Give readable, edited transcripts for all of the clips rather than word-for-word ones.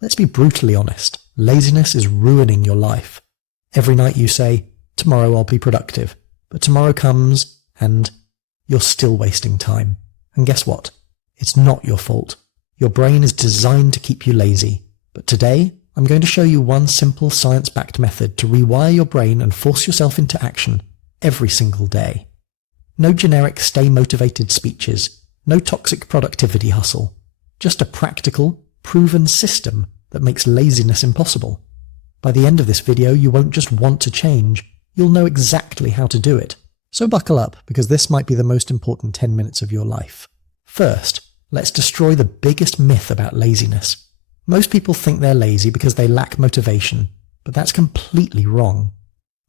Let's be brutally honest, laziness is ruining your life. Every night you say, tomorrow I'll be productive, but tomorrow comes and you're still wasting time. And guess what? It's not your fault. Your brain is designed to keep you lazy. But today, I'm going to show you one simple science-backed method to rewire your brain and force yourself into action every single day. No generic stay motivated speeches, no toxic productivity hustle, just a practical, proven system that makes laziness impossible. By the end of this video, you won't just want to change, you'll know exactly how to do it. So buckle up, because this might be the most important 10 minutes of your life. First, let's destroy the biggest myth about laziness. Most people think they're lazy because they lack motivation, but that's completely wrong.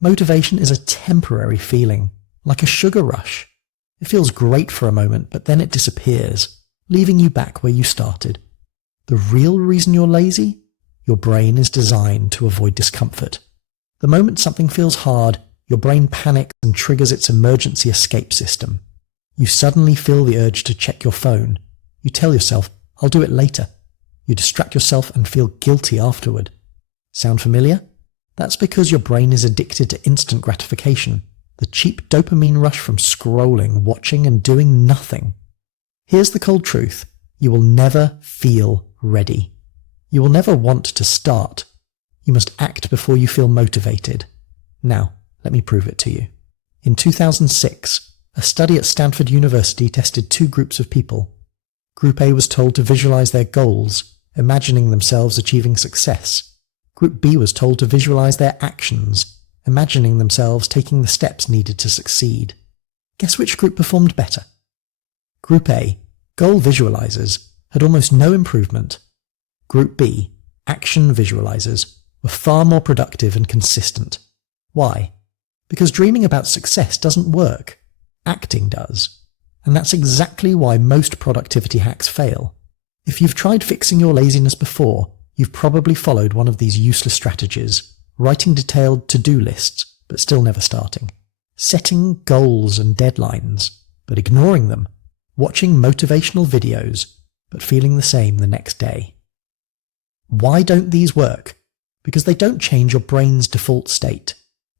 Motivation is a temporary feeling, like a sugar rush. It feels great for a moment, but then it disappears, leaving you back where you started. The real reason you're lazy? Your brain is designed to avoid discomfort. The moment something feels hard, your brain panics and triggers its emergency escape system. You suddenly feel the urge to check your phone. You tell yourself, I'll do it later. You distract yourself and feel guilty afterward. Sound familiar? That's because your brain is addicted to instant gratification, the cheap dopamine rush from scrolling, watching, and doing nothing. Here's the cold truth. You will never feel ready. You will never want to start. You must act before you feel motivated. Now, let me prove it to you. In 2006, a study at Stanford University tested two groups of people. Group A was told to visualize their goals, imagining themselves achieving success. Group B was told to visualize their actions, imagining themselves taking the steps needed to succeed. Guess which group performed better? Group A, goal visualizers, had almost no improvement. Group B, action visualizers, were far more productive and consistent. Why? Because dreaming about success doesn't work. Acting does. And that's exactly why most productivity hacks fail. If you've tried fixing your laziness before, you've probably followed one of these useless strategies, writing detailed to-do lists, but still never starting. Setting goals and deadlines, but ignoring them. Watching motivational videos, but feeling the same the next day. Why don't these work? Because they don't change your brain's default state.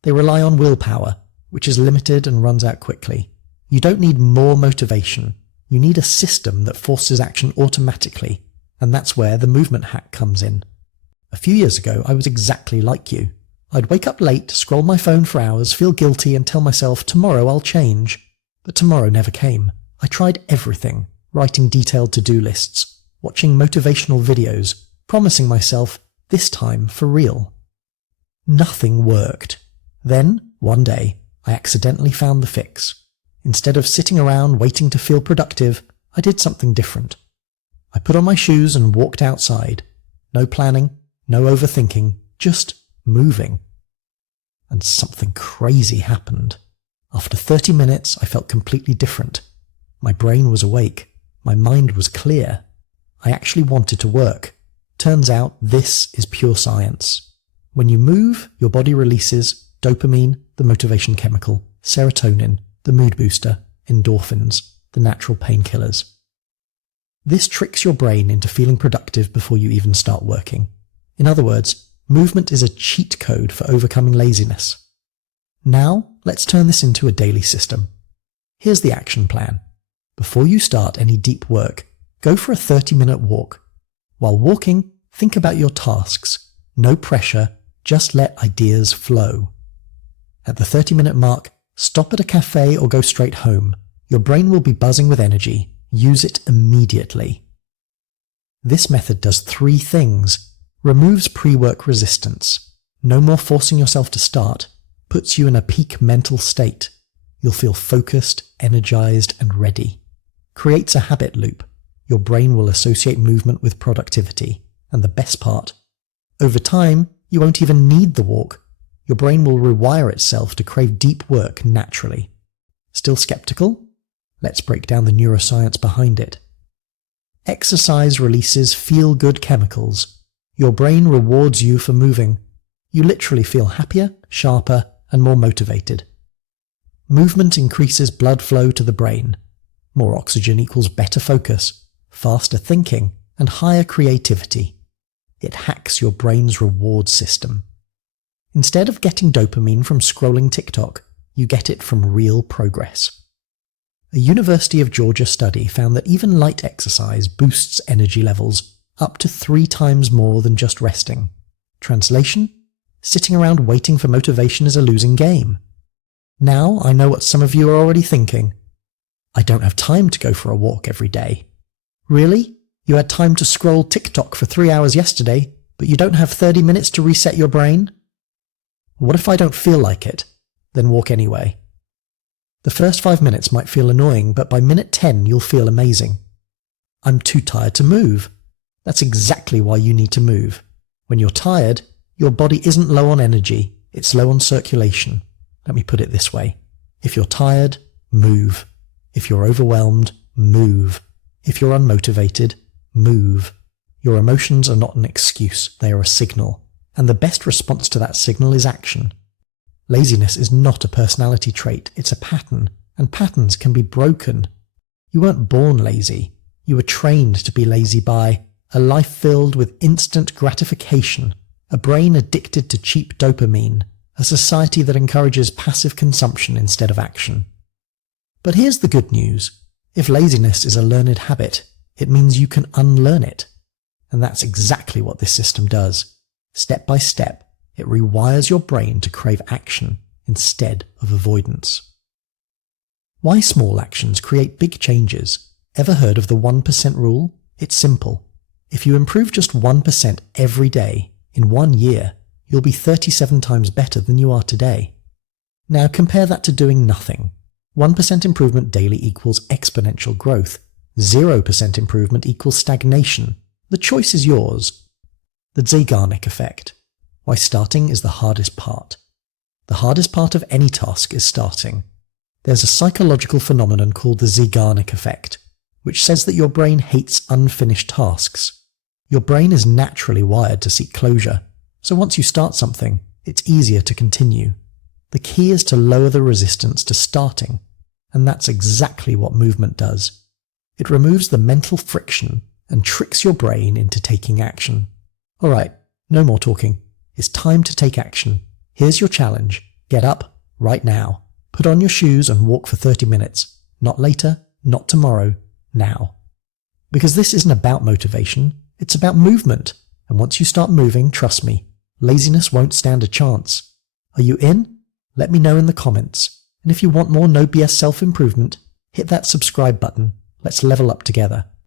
They rely on willpower, which is limited and runs out quickly. You don't need more motivation. You need a system that forces action automatically, and that's where the movement hack comes in. A few years ago, I was exactly like you. I'd wake up late, scroll my phone for hours, feel guilty, and tell myself, tomorrow I'll change. But tomorrow never came. I tried everything, writing detailed to-do lists, watching motivational videos, promising myself, this time for real. Nothing worked. Then, one day, I accidentally found the fix. Instead of sitting around waiting to feel productive, I did something different. I put on my shoes and walked outside. No planning, no overthinking, just moving. And something crazy happened. After 30 minutes, I felt completely different. My brain was awake. My mind was clear. I actually wanted to work. Turns out this is pure science. When you move, your body releases dopamine, the motivation chemical, serotonin, the mood booster, endorphins, the natural painkillers. This tricks your brain into feeling productive before you even start working. In other words, movement is a cheat code for overcoming laziness. Now, let's turn this into a daily system. Here's the action plan. Before you start any deep work, go for a 30-minute walk. While walking, think about your tasks. No pressure, just let ideas flow. At the 30-minute mark, stop at a cafe or go straight home. Your brain will be buzzing with energy. Use it immediately. This method does three things. Removes pre-work resistance. No more forcing yourself to start. Puts you in a peak mental state. You'll feel focused, energized, and ready. Creates a habit loop. Your brain will associate movement with productivity. And the best part, over time, you won't even need the walk. Your brain will rewire itself to crave deep work naturally. Still skeptical? Let's break down the neuroscience behind it. Exercise releases feel-good chemicals. Your brain rewards you for moving. You literally feel happier, sharper, and more motivated. Movement increases blood flow to the brain. More oxygen equals better focus, faster thinking, and higher creativity. it hacks your brain's reward system. Instead of getting dopamine from scrolling TikTok, you get it from real progress. A University of Georgia study found that even light exercise boosts energy levels up to 3 times more than just resting. Translation? Sitting around waiting for motivation is a losing game. Now I know what some of you are already thinking. I don't have time to go for a walk every day. Really? You had time to scroll TikTok for 3 hours yesterday, but you don't have 30 minutes to reset your brain? What if I don't feel like it? Then walk anyway. The first 5 minutes might feel annoying, but by minute 10 you'll feel amazing. I'm too tired to move. That's exactly why you need to move. When you're tired, your body isn't low on energy, it's low on circulation. Let me put it this way. If you're tired, move. If you're overwhelmed, move. If you're unmotivated, move. Your emotions are not an excuse, they are a signal. And the best response to that signal is action. Laziness is not a personality trait, it's a pattern, and patterns can be broken. You weren't born lazy. You were trained to be lazy by a life filled with instant gratification, a brain addicted to cheap dopamine, a society that encourages passive consumption instead of action. But here's the good news. If laziness is a learned habit, it means you can unlearn it. And that's exactly what this system does. Step by step, it rewires your brain to crave action instead of avoidance. Why small actions create big changes? Ever heard of the 1% rule? It's simple. If you improve just 1% every day, in 1 year, you'll be 37 times better than you are today. Now compare that to doing nothing. 1% improvement daily equals exponential growth. 0% improvement equals stagnation. The choice is yours. The Zeigarnik effect. Why starting is the hardest part. The hardest part of any task is starting. There's a psychological phenomenon called the Zeigarnik effect, which says that your brain hates unfinished tasks. Your brain is naturally wired to seek closure, so once you start something, it's easier to continue. The key is to lower the resistance to starting, and that's exactly what movement does. It removes the mental friction and tricks your brain into taking action. Alright, no more talking. It's time to take action. Here's your challenge. Get up right now. Put on your shoes and walk for 30 minutes. Not later, not tomorrow, now. Because this isn't about motivation, it's about movement. And once you start moving, trust me, laziness won't stand a chance. Are you in? Let me know in the comments. And if you want more no BS self-improvement, hit that subscribe button. Let's level up together.